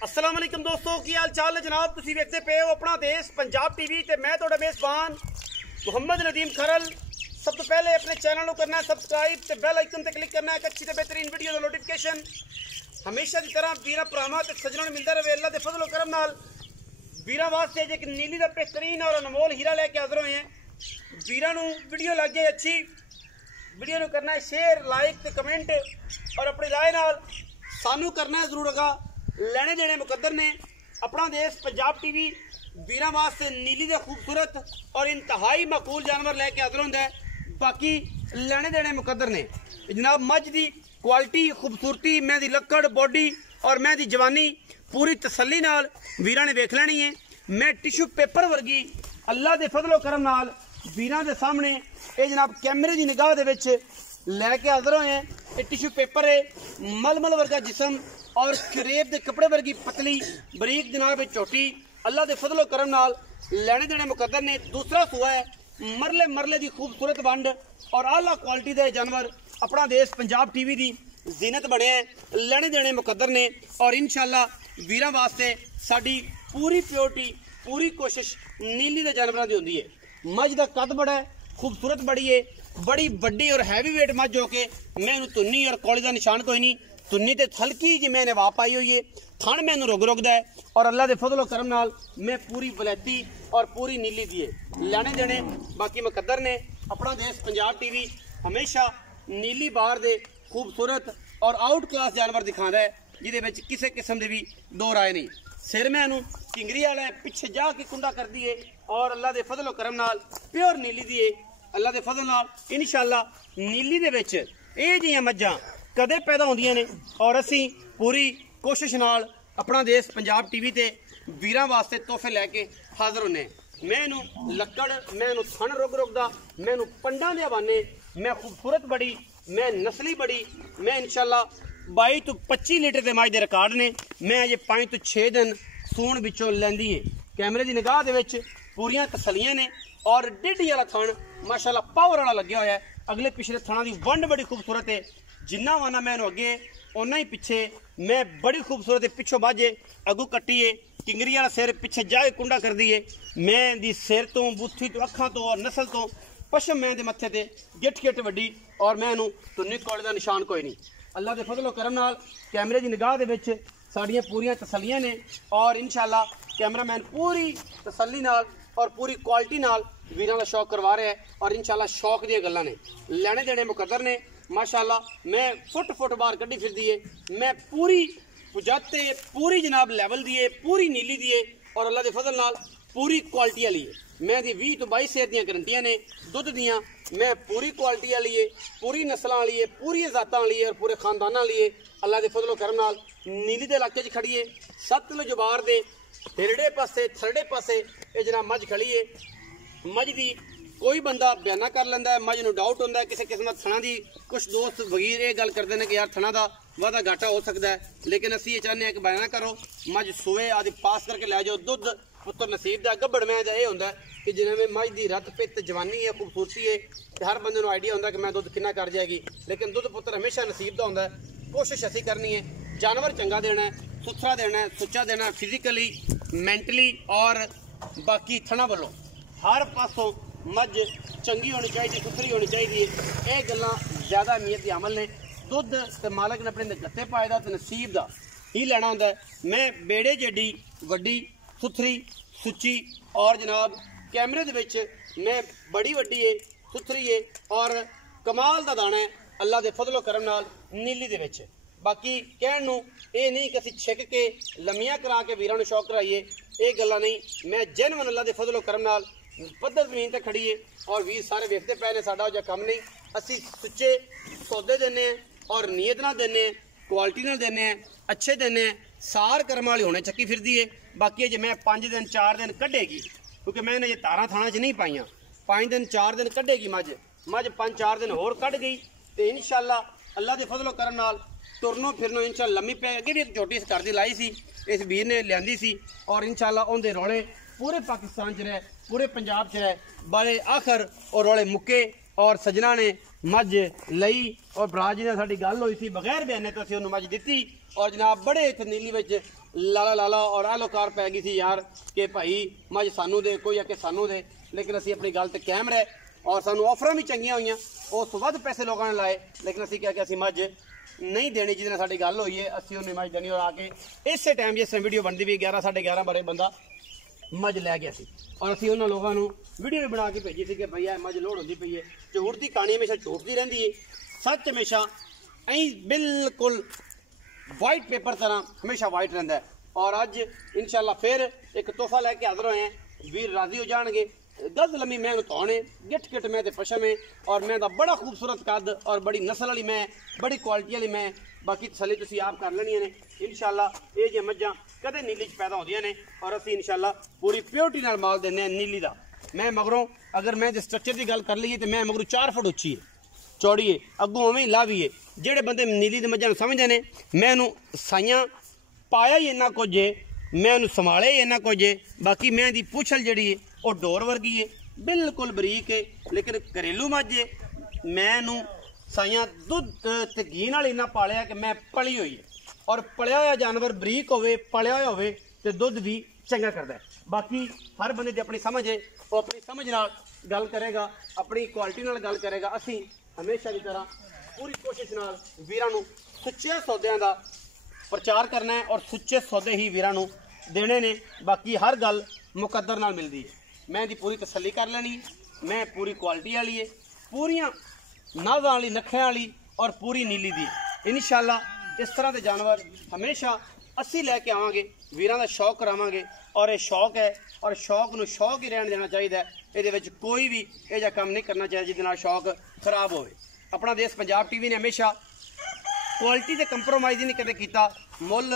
अस्सलाम वालेकुम दोस्तों, की हाल चाल है जनाब। तुसीं वेखदे पे हो अपना देश पंजाब टीवी ते मैं तुहाडा मेज़बान मुहम्मद नदीम खरल। सब तो पहले अपने चैनल को करना है सबसक्राइब ते बेल आइकन ते क्लिक करना है एक अच्छी ते बेहतरीन वीडियो का नोटिफिकेशन हमेशा की तरह वीरा भरावां ते सज्जनों ने मिलता रहे। अल्लाह के फजल और करम नाल वीरा वास्ते एक नीली का बेहतरीन और अनमोल हीरा लैके हाजिर होए हैं। वीरा नूं वीडियो लग जाए अच्छी, वीडियो नूं करना है शेयर लाइक ते कमेंट और अपनी राय नाल सानू करना है जरूर अगा लेने देने मुकद्दर ने। अपना देश पंजाब टीवी वीरा वास्ते नीली दे खूबसूरत और इंतहाई मकबूल जानवर लैके हाजिर होंदा है। बाकी लेने देने मुकद्दर ने जनाब। मझ दी क्वालिटी खूबसूरती, मैं दी लक्कड़ बॉडी और मैं दी जवानी पूरी तसल्ली नाल वीरा ने वेख लेनी है। मैं टिशू पेपर वर्गी अल्लाह दे फजलो करम नाल वीरा दे सामने ये जनाब कैमरे की निगाह दे विच लैके हाजिर होए हैं। ये टिशू पेपर है, मलमल वर्गा जिसम और करेब दे कपड़े वर्गी पतली बरीक जनाब चोटी अल्लाह दे फजलो करम नाल लेने देने मुकद्दर ने। दूसरा सूआ है मरले मरले दी खूबसूरत वंड और आला क्वालिटी दे जानवर अपना देश पंजाब टीवी दी जीनत बने हैं, लेने देने मुकद्दर ने। और इंशाअल्लाह वीरा वास्ते साडी पूरी प्योरिटी पूरी कोशिश नीली दे जानवरां दी होंदी है। मझ दा कद बड़ा है, खूबसूरत बड़ी है, बड़ी बड़ी और हैवी वेट मझ हो के मैं तुन्नी और कौली का निशान कोई नहीं। तुन्नी तो हल्की जी मैंने वाह पाई हुई है, थन मैनू रुक रुकदा है और अल्लाह के फजलो करम नाल मैं पूरी बलैती और पूरी नीली दिए लेने देने बाकी मुकद्दर ने। अपना देश पंजाब टीवी हमेशा नीली बार दे खूबसूरत और आउट क्लास जानवर दिखाता है जिहदे विच किसी किस्म की भी दो राय नहीं। सिर मैनू किंगरी वाला है, पिछे जाके कुंडा कर दिए और अल्लाह के फजलो करम नाल प्योर नीली दिए अल्लाह के फजल नाल इंशाअल्लाह नीली दे विच इह जिहियां मझां कदे पैदा होंदियां ने। और असी पूरी कोशिश नाल अपना देश पंजाब टीवी ते वीरां वास्ते तोहफे लैके हाजिर होने। मैनू लक्कड़, मैनू थन रुक रुकदा, मैनू पंडां दे हवाने, मैं खूबसूरत बड़ी, मैं नस्ली बड़ी, मैं इंशाअल्लाह 22 तो 25 लीटर के मझ दे रिकॉर्ड ने। मैं अजे 5 तो 6 दिन सूण विचों लैंदी है। कैमरे की निगाह दे विच पूरियां तसलियां ने और डेढ़ी वाला थन माशाअल्लाह पावर वाला लग्या होया है। अगले पिछले थना की वंड बड़ी खूबसूरत है, जिन्ना वाना मैनू अगे उन्ना ही पिछे मैं बड़ी खूबसूरत है। पिछों बाजे अगू कट्टीए किंगरी वाला सिर पिछे जाके कुंडा कर दिए। मैं दी सिर तो बूथी तो अखां तो और नस्ल तो पशम मैं दे मत्थे ते गिट गिट वड्डी और मैनू तुन्नी कौले का निशान कोई नहीं। अल्लाह के फजलो करम नाल कैमरे की निगाह दे विच साड़ियां पूरियां तसलियां ने और इंशाअल्लाह कैमरामैन पूरी तसल्ली नाल और पूरी क्वालिटी नाल वीरां दा शौक करवा रहा है। और इंशाअल्लाह शौक दी गल्लां ने लेने देने मुकद्दर ने। माशाअल्लाह मैं फुट फुट बार कड्डी फिर दिए, मैं पूरी पुजाते पूरी जनाब लैवल दिए, पूरी नीली दिए और अल्लाह के फजल नाल पूरी क्वालिटी वाली है। मैं दी 20 तो 22 सेहत दी गारंटियां ने दुध दियां। मैं पूरी क्वालिटी वाली है, पूरी नस्लों वाली है, पूरी जातां वाली है और पूरे खानदाना वाली है। अल्लाह के फजलो करम नाल नीली दे इलाके च खड़ी है। सतलुज बार दे हिरड़े पासे थरड़े पासे ये जनाब मझ खड़ी है। मझ दी कोई बंदा बयाना कर लेंदा है, मझ नूं डाउट होंदा है किसी किस्म थणा दी। कुछ दोस्त वगीर ये गल करते हैं कि यार थणा दा वादा घाटा हो सकता है, लेकिन असीं ये चाहते हैं कि बयाना करो मझ सुवे आदि पास करके लै जाओ। दुध पुत्र नसीब दा गब्बड़ मैं ये होंदा है कि जिन्हें मझ दी रत पित जवानी है खूबसूरती है तो हर बंदे नूं आइडिया होंदा कि मैं दुध कितना कर जाएगी, लेकिन दुध पुत्र हमेशा नसीब दा होंदा है। कोशिश असीं करनी है जानवर चंगा देना है, सुथरा देना है, सुच्चा देना है, फिजिकली मैंटली और बाकी थणा वालों हर पासों मझ चंगी होनी चाहिए, सुथरी होनी चाहिए। ये गल्लां ज़्यादा अहमियत के अमल ने। दुध ते मालक ने अपने गत्ते पाए दा ते नसीब दा ही लेना होंदा है। मैं बेड़े जेडी वड्डी सुथरी सुच्ची और जनाब कैमरे दे विच मैं बड़ी वड्डी है, सुथरी है और कमाल दा दाना है अल्लाह के फजलो करम नाल नीली दे विच। बाकी कहण नूं ये नहीं कि असीं छिक के लम्मियां करा के वीरां नूं शौक कराइए, ये गल्लां नहीं। मैं जेनवन अल्लाह के फजलो करम नाल पद्धर जमीन तक खड़ी है और वीर सारे वेखते पे ने साडा जो कम नहीं। असी सुच्चे सौदे देने और नीयत ना देने, क्वालिटी ना देने, अच्छे देने, सार कर्म वाले होने चक्की फिरदी है। बाकी जो मैं 5 दिन 4 दिन कढ़ेगी क्योंकि मैंने ये तारा थाना च नहीं पाइया, 5 दिन 4 दिन कढ़ेगी मझ 5-4 दिन होर कढ़ गई तो इंशाअल्लाह अल्लाह के फजलो करम नाल तुरनों फिरनों इंशाअल्लाह लम्मी पै। अगे भी एक छोटी इस घर की लाई सी, इस वीर ने लियांदी सी और इंशाअल्लाह उनके रौले पूरे पाकिस्तान च रहे, पूरे पंजाब च रहे, बड़े आखिर और रौले मुक्के और सजना ने मझ लई और भरा जी ने साडी गल हुई थी बगैर बयाने तो असीं उन्होंने मझ दी और जनाब बड़े इतने नीली विच लाला लाला और आलोकार पै गई थी यार कि भाई मझ सानू दे कोई आके सानू दे, लेकिन असी अपनी गल ते कायम रहे और सानू ऑफर भी चंगियां हुई, उस वध पैसे लोगों ने लाए, लेकिन असी क्या कि असी मझ नहीं देनी जिस साडी गल हुई है, असी उन्हें मझ देनी। और आके इस टाइम जिस वीडियो बनती भी 11 साढ़े 11 बारे बंदा मझ लै गया सी और असी उन्होंने लोगों को वीडियो भी बना के भेजी थी कि भैया मझ लोड़ होती पई है। झूठ की कहानी हमेशा झूठती रही है, सच हमेशा बिल्कुल वाइट पेपर तरह हमेशा वाइट रहा है। और अज इंशाल्लाह फिर एक तोहफा लैके हाजिर होए हैं, वीर राजी हो जाएंगे। गज लम्मी मैं धौने गिट गिट मैं तो पशम है और मैं बड़ा खूबसूरत कद और बड़ी नस्ल वाली मैं, बड़ी क्वालिटी वाली मैं। बाकी तसली तुसी आप कर लेनी ने इंशाल्लाह। ये जो मझां कदे नीली च पैदा होंदियां ने और असी इंशाल्लाह पूरी प्योरिटी नाल माल देने नीली दा। मैं मगरों अगर मैं स्ट्रक्चर की गल कर लीए तो मैं मगरों 4 फुट उच्ची है, चौड़ी है, अगों उवें लावी है। जेड़े बंदे नीली दे मझां समझदे ने, मैं उन्होंने साइयां पाया ही इन्ना कुछ है, मैं उन्होंने संभाले ही इन्ना कुछ है। बाकी मैं दी पुछल जिहड़ी है वो डोर वर्गी है, बिल्कुल बरीक है, लेकिन घरेलू मझ है। मैं साइयां दुध ते घी नाल इन्ना पालिया कि मैं पली हुई है। और पलिया हुआ जानवर बरीक होवे, पलिया हुआ होवे ते दुध भी चंगा करता है। बाकी हर बंदे की अपनी समझ है, वो अपनी समझ नाल गल करेगा, अपनी क्वालिटी नाल गल करेगा। असी हमेशा की तरह पूरी कोशिश नाल वीरां नूं सुच्चे सौदियां दा प्रचार करना है और सुच्चे सौदे ही वीरां नूं देने ने। बाकी हर गल मुकद्दर नाल मिलदी है। मैं दी पूरी तसल्ली कर लेनी, मैं पूरी क्वालिटी वाली है, पूरियां नावां वाली नखियां वाली और पूरी नीली दी। इंशाल्लाह इस तरह के जानवर हमेशा असी लैके आवांगे, वीरां दा शौक करावांगे। और ये शौक है और शौक नूं शौक ही रहन देना चाहिए। ये कोई भी यह जिहा काम नहीं करना चाहिए जिहदे नाल शौक खराब होवे। अपना देश पंजाब टीवी ने हमेशा क्वालिटी से कंप्रोमाइज़ ही नहीं कदे कीता। मुल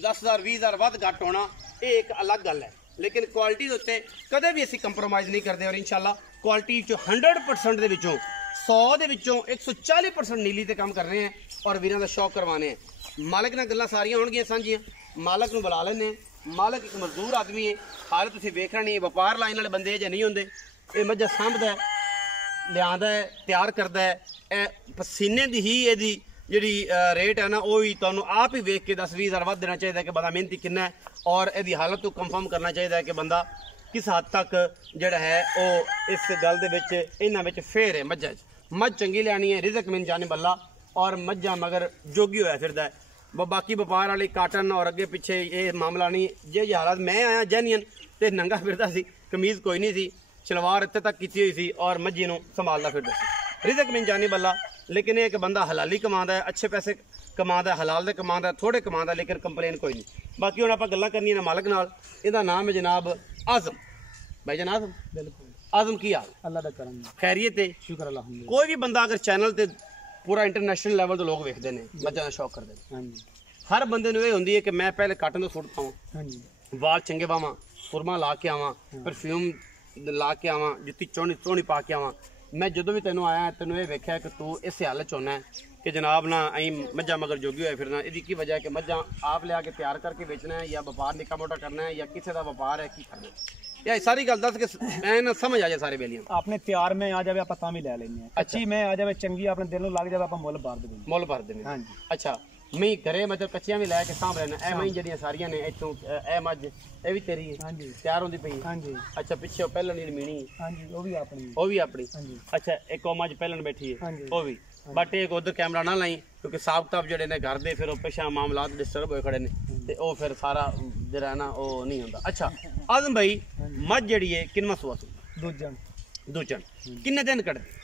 10,000 20,000 वध घट होना ये एक अलग गल है, लेकिन क्वालिटी उत्ते कदे भी असी कंप्रोमाइज़ नहीं करते। और इंशाल्लाह क्वालिटी 100% दे विचों 100 दे विचों 140% नीली ते काम कर रहे हैं और वीरां दा शौक करवाने हैं। मालक नाल गल्लां सारियां होणगियां सांझियां, मालक नूं बुला लैने। मालक एक मजदूर आदमी है, हाल तुसीं वेखना नहीं व्यापार लाइन वाले बंदे जे नहीं होंदे। ये मझां सांभदा है, लिआंदा है, तैयार करदा है। पसीने दी ही इहदी जी रेट है ना, वो भी तुहानूं आप ही वेख के 10-20,000 वध देना चाहिए कि बंदा मेहनती किन्ना है और यदि हालत को कंफर्म करना चाहिए कि बंदा किस हद तक जिहड़ा है वो इस गल दे विच इन्हां विच फेर है। मझ चंगी लैनी है, रिज़क मिन जानिब अल्लाह। और मझां मगर जोगी होया फिरदा है। बाकी व्यापार वाली काटन और अगे पिछे ये मामला नहीं। जे हालत मैं आया जैनियन तो नंगा फिरदा सी, कमीज़ कोई नहीं सी, शलवार इत्थे तक की हुई सी और मझी नूं संभालदा फिरदा सी। रिज़क मिन जानिब अल्लाह। लेकिन एक बंदा हलाली कमांदा है, अच्छे पैसे कमांदा है, हलाल दे कमांदा है, थोड़े कमांदा है, लेकिन कंप्लेन कोई नहीं। बाकी हुण आपां गल्लां करनियां ने मालक नाल। इहदा नाम है जनाब आज़म। भाई जनाब बिल्कुल आज़म की हाल? अल्लाह दा करम, खैरियत है, शुक्र अल्हम्दुलिल्लाह। कोई भी बंदा अगर चैनल ते पूरा इंटरनेशनल लेवल तो लोग वेखदे ने, मझां दा शौक करदे ने। हां जी, हर बंदे नूं इह हुंदी है कि मैं पहले काटन दा सूट पावां, हां जी, वाल चंगे पावां, सुरमा ला के आवां, परफ्यूम ला के आवां, जुत्ती सोहनी पा के आवां। मैं जो भी तेनों आया तेनों ये वेख्या कि तू इस हालत होना है कि जनाब ना अं मझां मगर जोगी होए फिरना। इसकी की वजह है कि मझां आप लिया के तैयार करके बेचना है या व्यापार निक्का मोटा करना है या किसी का व्यापार है, की करना है? या सारी गल दस के मैं ना समझ आ जाए सारे बेलियां। आपने तैयार में आ जावे आपां तां भी लै लैने। अच्छी मैं आ जावे चंगी अपने दिल नूं लग जावे आपां मुੱਲ भर देने। मुੱਲ भर देने। हां जी। अच्छा मैं घरे मतलब कच्चियां भी लैके सांभ लेना। ए मैं जड़ियां सारियां ने इत्थों ए मझ ए भी तेरी है? हां जी, तैयार होंदी पई? हां जी। अच्छा पिछे पहले नील मीणी? हां जी, वो भी अपनी। वो भी अपनी? हां जी। अच्छा एक मझ पहलन बैठी है? हां जी, वो भी। बट एक उधर कैमरा ना लाई क्योंकि साहब किताब जड़े ने घर दे फिर पिछा मामलात डिस्टर्ब होए खड़े ने ते ओ फिर सारा जरा ना वो नहीं होंदा। अच्छा आज़म भाई मझ जड़ी है किनवा सुआ सू? दूजन किन्ने दिन कटदी?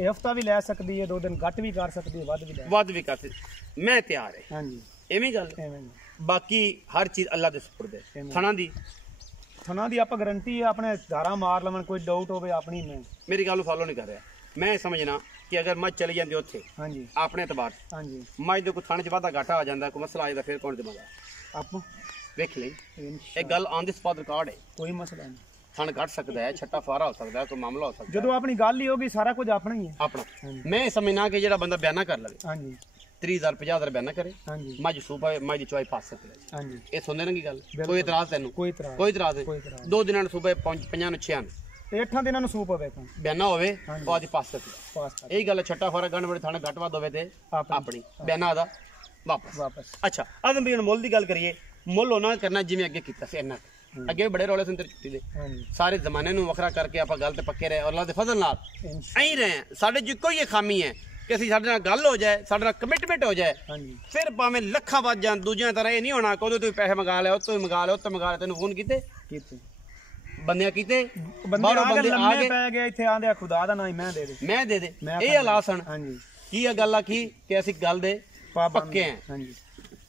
ये हफ्ता भी लै सकदी है, 2 दिन घट भी कर सकदी है, वध भी कर सकदी। मैं तैयार है। हां जी, एवें गल। बाकी हर चीज अल्लाह दे सुपुर्द है। थना दी आप गारंटी है, अपने धारा मार लवन, कोई डाउट होवे अपनी। मैं मेरी गल फॉलो नहीं कर रहा। मैं समझना कि अगर मझ चली जाती उत्थे, हां जी, अपने एतबार हां जी, मझ दे कोई थाने च वाधा घाटा आ जांदा, कोई मसला आ जांदा, फिर कौन जिम्मेदार? आप वेख ले एक गल ऑन द स्पॉट रिकॉर्ड है, कोई मसला नहीं। थान घट सकता है, छट्टा फारा हो सकता है, कोई मामला हो सकता है। जो अपनी गल ही होगी सारा कुछ अपना ही है, अपना। मैं समझना कि जेड़ा बंदा बयाना कर लवे, हां जी, 30,000 50,000 बयाना करे, हां जी, मझ सूपा मझ दी चवाई पास सकता है। हां जी, ये सुनने की गल कोई इतराज तेनू? कोई इतराज है। 2 दिनां नूं सूपे 50 6 8 दिनां नूं सूप होवे तां बयाना होवे तो आदि पास सकता है। यही गल छट्टा फारा गण बड़े थाने घट वध होवे ते अपनी बयाना दा ਵਾਪਸ ਅੱਛਾ ਆਦਮ ਵੀ ਹੁਣ ਮੁੱਲ ਦੀ ਗੱਲ ਕਰੀਏ ਮੁੱਲ ਉਹਨਾਂ ਕਰਨਾ ਜਿਵੇਂ ਅੱਗੇ ਕੀਤਾ ਸੀ ਇੰਨਾ ਅੱਗੇ ਵੀ ਬੜੇ ਰੌਲੇ ਸੰਦਰ ਚੁੱਟੀ ਦੇ ਸਾਰੇ ਜ਼ਮਾਨੇ ਨੂੰ ਵੱਖਰਾ ਕਰਕੇ ਆਪਾਂ ਗੱਲ ਤੇ ਪੱਕੇ ਰਹੇ ਔਰ ਅੱਲਾਹ ਦੇ ਫਜ਼ਲ ਨਾਲ ਐਂ ਰਹੇ ਸਾਡੇ ਚ ਕੋਈ ਇਹ ਖਾਮੀ ਹੈ ਕਿ ਅਸੀਂ ਸਾਡੇ ਨਾਲ ਗੱਲ ਹੋ ਜਾਏ ਸਾਡੇ ਨਾਲ ਕਮਿਟਮੈਂਟ ਹੋ ਜਾਏ ਫਿਰ ਭਾਵੇਂ ਲੱਖਾਂ ਵੱਜ ਜਾਣ ਦੂਜਿਆਂ ਤਰ੍ਹਾਂ ਇਹ ਨਹੀਂ ਹੋਣਾ ਕਿ ਉਹਦੇ ਤੋਂ ਪੈਸੇ ਮੰਗਾ ਲਿਆ ਉਹ ਤੋਂ ਮੰਗਾ ਲਿਆ ਉਹ ਤੋਂ ਮੰਗਾ ਲਿਆ ਤੈਨੂੰ ਫੋਨ ਕੀਤੇ ਬੰਦਿਆਂ ਕੀਤੇ ਬਾਹਰੋਂ ਬੰਦੇ ਆ ਗਏ ਪੈ ਗਏ ਇੱਥੇ ਆਂਦੇ ਖੁਦਾ ਦਾ ਨਾਮ ਮੈਂ ਦੇ ਦੇ ਇਹ ਹਾਲਾਤ ਸਨ ਕੀ ਇਹ ਗੱਲ ਆਖੀ ਕਿ ਅਸੀਂ ਗੱਲ ਦੇ ਪੱਕੇ ਆ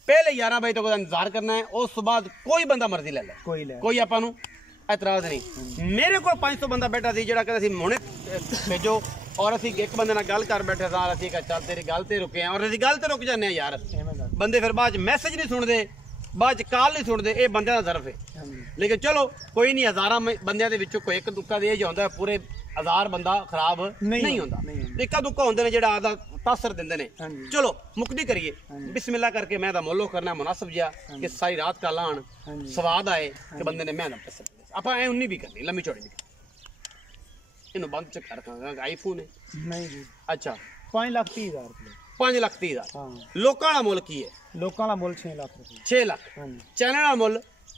पहले 11 बजे तक इंतजार करना है उस बाद कोई बंदा मर्जी ले ले कोई आपा एतराज नहीं मेरे को 500 बंदा बैठा सी जेड़ा कहता सी हुणे भेजो और असी एक बंदे नाल गल कर बैठे सार असी कहा चल तेरी गल ते रुके और असी गल ते रुक जाने यार बंदे फिर बाद मैसेज नहीं सुनते बाद कॉल नहीं सुनते ये बंदे दा ज़र्फ है लेकिन चलो कोई नहीं हज़ारां बंदियां दे विचों कोई एक दुक्का दे होंदा है पूरे 1000 बंदा खराब नहीं होंदा इक्का दुक्का होंदे ने जेड़ा आदा तासर दिंदे ने चलो मुकदी करिए बिस्मिल्लाह करके मैं दा मोलो करना मुनासिब जिहा कि सारी रात का लाण स्वाद आए कि बंदे ने मैं दा पसंद आपा ऐ उन्नी भी करनी लम्मी चौड़ी नहीं इन्हू बंद च रखांगा आईफोन है नहीं जी अच्छा 5,30,000 5,30,000 लोकां दा मुल की है लोकां दा मुल 6 लाख 6 लाख चैनल दा मुल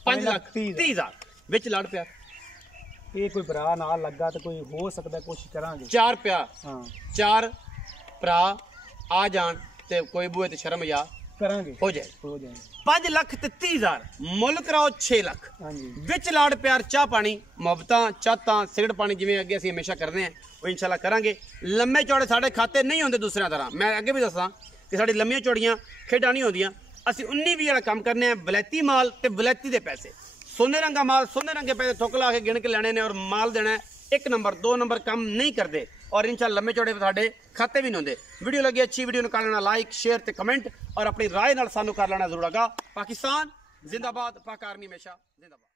5,30,000 विच लड़ पिया ये कोई भरा नाल लगा तो कोई हो सकता है कोशिश करांगे 4 पिया 4 भरा आ जान ते कोई बुए ते शर्म या करांगे हो जाए 5,30,000 मुल कराओ 6 लाख विच लाड़ प्यार चाह पानी मुहब्बतां चाहतां सिगरेट पानी जिवें अगे असीं हमेशा करदे हैं वो इंशाल्लाह करांगे लम्मे चौड़े साडे खाते नहीं होंदे दूसरियां तरह मैं अगे भी दसां कि साडी लम्मियां चौड़ियां खेडां नहीं होंदियां असीं उन्नी भी जिहड़ा काम करने हैं वलैती माल ते वलैती दे पैसे सोने रंगा माल सोने रंगे पैसे थुक ला के गिन के लेने ने और माल देना है 1 नंबर 2 नंबर काम नहीं करते और इंशाल्लाह लम्बे चौड़े साडे खाते भी नहीं होंदे वीडियो लगी अच्छी वीडियो कर लेना लाइक शेयर ते कमेंट और अपनी राय नाल सानू कर लेना जरूर आगा पाकिस्तान जिंदाबाद पाक आर्मी हमेशा जिंदाबाद।